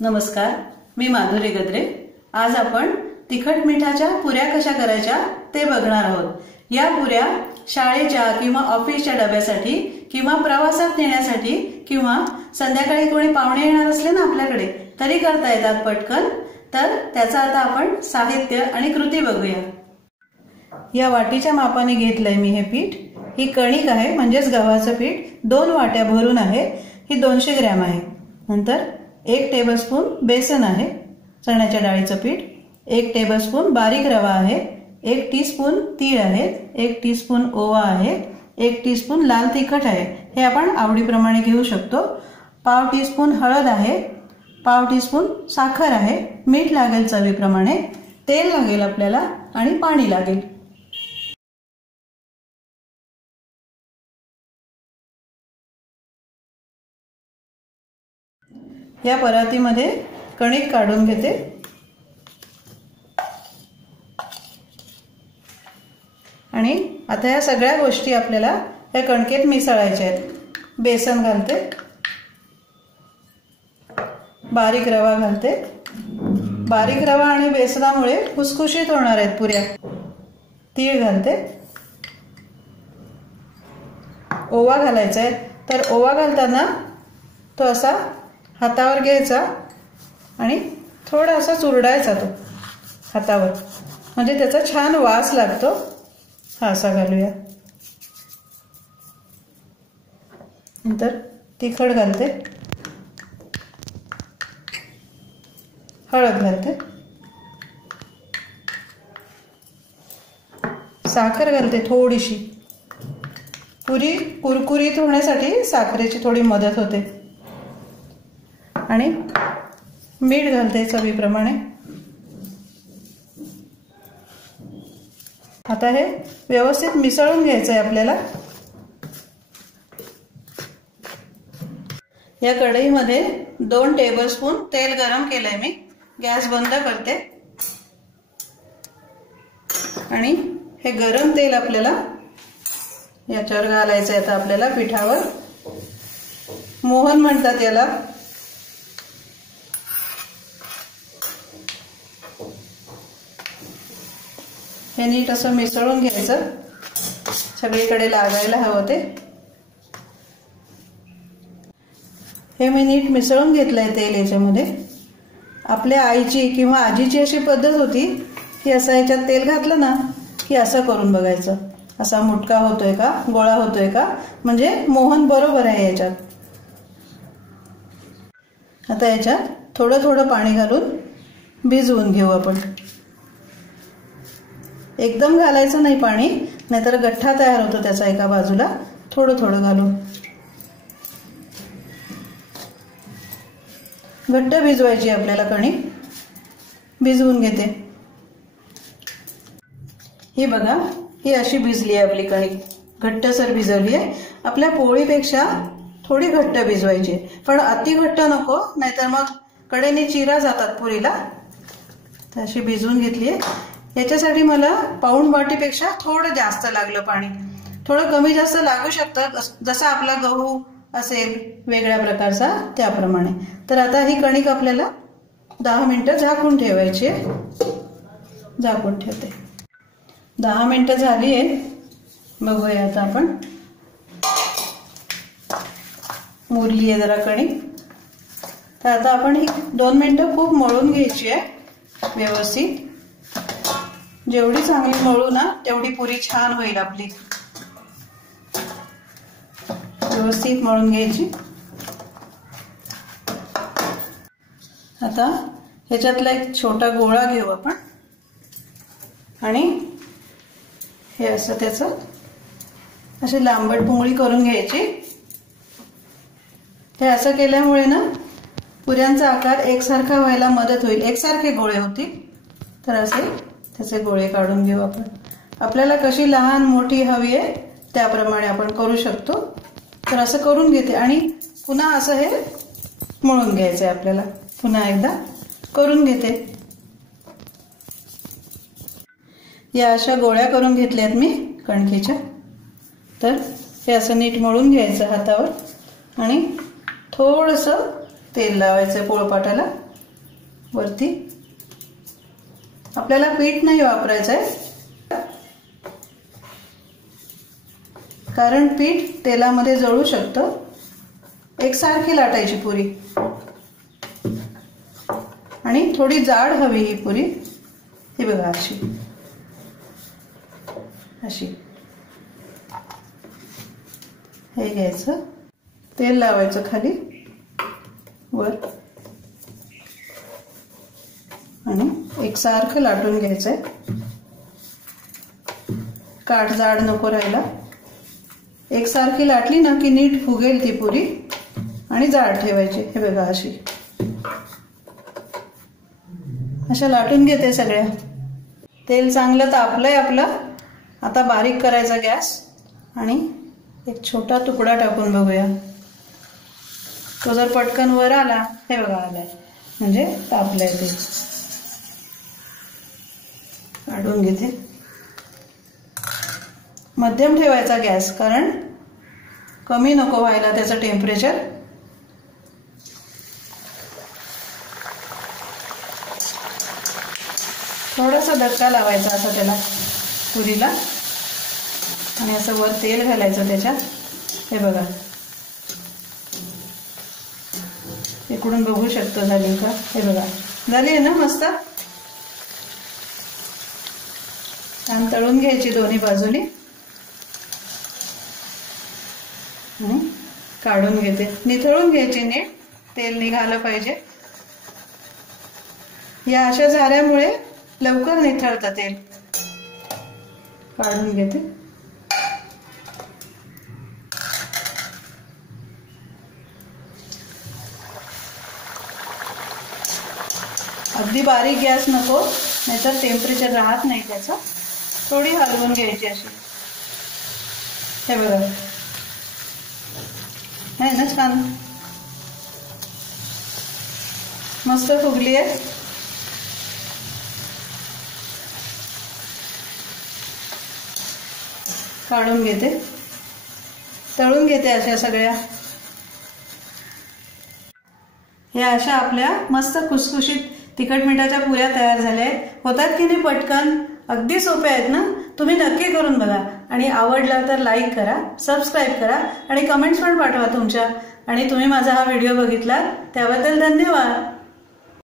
नमस्कार, मी माधुरी गद्रे। आज आपण तिखट मिठाच्या पुऱ्या कशा करायच्या ते बघणार आहोत। या पुऱ्या शाळेच्या किंवा ऑफिसच्या डब्यासाठी किंवा प्रवासात नेण्यासाठी किंवा संध्याकाळी कोणी पाहुणे येणार असले ना आपल्याकडे तरी करता येतात पटकन। तर त्याचा आता आपण साहित्य आणि कृती बघूया। या वाटीच्या मापाने घेतलंय मी हे पीठ। ही कणिक आहे म्हणजेच गव्हाचं पीठ 2 वाट्या भरून आहे। ही 200 ग्रॅम आहे। नंतर 1 टेबलस्पून बेसन आहे, चण्याच्या डाळीचं पीठ, 1 टेबलस्पून बारीक रवा आहे, 1 टीस्पून तीळ आहे, 1 टीस्पून ओवा आहे, 1 टीस्पून लाल तिखट आहे, हे आपण आवडीप्रमाणे घेऊ शकतो। पाव टीस्पून हळद आहे, पाव टीस्पून साखर आहे, मीठ लागेल चवीप्रमाणे, तेल लागेल आपल्याला आणि पाणी लागेल। या परातीमध्ये कणिक काढून घेते आणि आता या सगळ्या गोष्टी आपल्याला या कणकेत मिसळायच्या आहेत। बेसन घालते, बारीक रवा घालते। बारीक रवा आणि बेसनामुळे खुसखुशीत होणार आहेत पुऱ्या। तीळ घालते, ओवा घालायचा आहे। तर ओवा घालताना तो असा हातावर घ्यायचा आणि थोडासा चुरडायचा तो हातावर, म्हणजे त्याचा छान वास लागतो। हा असा घालूया। नंतर तिखट घालते, हळद घालते, साखर घालते थोडीशी। पुरी कुरकुरीत होण्यासाठी साखरेची थोडी मदत होते आणि मीठ घालते चवीप्रमाणे। आता हे व्यवस्थित मिसळून घ्यायचं आहे आपल्याला। या कढईमध्ये 2 टेबलस्पून तेल गरम केलंय मी। गॅस बंद करते आणि हे गरम तेल आपल्याला याच्यावर घालायचं आहे। आता आपल्याला पिठावर मोहन म्हणतात याला। हे नीट असं मिसळून घ्यायचं, सगळीकडे लागायला हवं ते। हे मी नीट मिसळून घेतलंय तेल याच्यामध्ये। आपल्या आईची किंवा आजीची अशी पद्धत होती की असं याच्यात तेल घातलं ना की असं करून बघायचं, असा मुटका होतोय का, गोळा होतोय का, म्हणजे मोहन बरोबर आहे याच्यात। आता याच्यात थोडं थोडं पाणी घालून भिजवून घेऊ आपण। एकदम घालायचं नाही पाणी, नाहीतर गठ्ठा तयार होतो त्याचा एका बाजूला। थोडं थोडं घालून घट्ट भिजवायची आपल्याला कणिक। भिजवून घेते। ही बघा, ही अशी भिजली आहे आपली कणिक, घट्टसर भिजवली आहे। आपल्या पोळीपेक्षा थोडी घट्ट भिजवायची, पण अति घट्ट नको, नाहीतर मग कडेने चिरा जातात पुरीला। तर अशी भिजवून घेतली आहे। याच्यासाठी मला पाऊण वाटीपेक्षा थोडं जास्त लागलं पाणी। थोडं कमी जास्त लागू शकतं, जसा आपला गहू असेल वेगळ्या प्रकारचा त्याप्रमाणे। तर आता ही कणिक आपल्याला 10 मिनिटं झाकून ठेवायची आहे। झाकून ठेवते। 10 मिनिटं झाली आहे, बघूया आता आपण। मुरली आहे जरा कणिक। तर आता आपण ही 2 मिनिटं खूप मळून घ्यायची आहे व्यवस्थित। जेवढी चांगली मळू ना तेवढी पुरी छान होईल आपली। व्यवस्थित मळून घ्यायची। आता ह्याच्यातला एक छोटा गोळा घेऊ आपण आणि हे असं त्याचं अशी लांबट पुंगळी करून घ्यायची। हे असं केल्यामुळे ना पुऱ्यांचा आकार एकसारखा व्हायला मदत होईल, एकसारखे गोळे होतील। तर असे त्याचे गोळे काढून घेऊ आपण। आपल्याला कशी लहान मोठी हवी आहे त्याप्रमाणे आपण करू शकतो। तर असं करून घेते आणि पुन्हा असं हे मळून घ्यायचं आहे आपल्याला। पुन्हा एकदा करून घेते। या अशा गोळ्या करून घेतल्यात मी कणकेच्या। तर हे असं नीट मळून घ्यायचं हातावर आणि थोडंसं तेल लावायचं पोळपाटाला वरती. आपल्याला पीठ नाही वापरायचंय, कारण पीठ तेलामध्ये जळू शकतं. एकसारखी लाटायची पुरी आणि थोडी जाड हवी ही पुरी. ही बघा अशी अशी. हे घ्यायचं, तेल लावायचं खाली वर आणि एकसारखं लाटून घ्यायचंय. काठ जाड नको राहायला. एकसारखी लाटली ना की नीट फुगेल ती पुरी. आणि जाड ठेवायची. हे बघा अशी अशा लाटून घेते सगळ्या. तेल चांगलं तापलंय आपलं. आता बारीक करायचा गॅस आणि एक छोटा तुकडा टाकून बघूया. तो जर पटकन वर आला, हे बघा आलाय, म्हणजे तापलंय ते. काढून घेते. मध्यम ठेवायचा गॅस, कारण कमी नको व्हायला त्याचं टेम्परेचर. थोडासा धक्का लावायचा असा त्याला पुरीला आणि असं वर तेल घालायचं त्याच्यात. हे बघा इकडून बघू शकतो झाली का. हे बघा झाली आहे ना मस्त. छान तळून घ्यायची दोन्ही बाजूनी आणि काढून घेते. निथळून घ्यायची नीट, तेल निघालं पाहिजे. या अशा झाऱ्यामुळे लवकर निथळतं तेल. काढून घेते. अगदी बारीक गॅस नको, नाहीतर टेम्परेचर राहत नाही त्याचं. थोडी हलवून घ्यायची अशी. हे बघा आहे ना छान मस्त फुगली आहे. काढून घेते. तळून घेते अशा सगळ्या. या अशा आपल्या मस्त खुसखुशीत तिखट मिठाच्या पुऱ्या तयार झाल्या आहेत. होतात की नाही पटकन. अगदी सोप्या आहेत ना. तुम्ही नक्की करून बघा आणि आवडला तर लाईक करा, सबस्क्राईब करा आणि कमेंट्स पण पाठवा तुमच्या. आणि तुम्ही माझा हा व्हिडिओ बघितला त्याबद्दल धन्यवाद.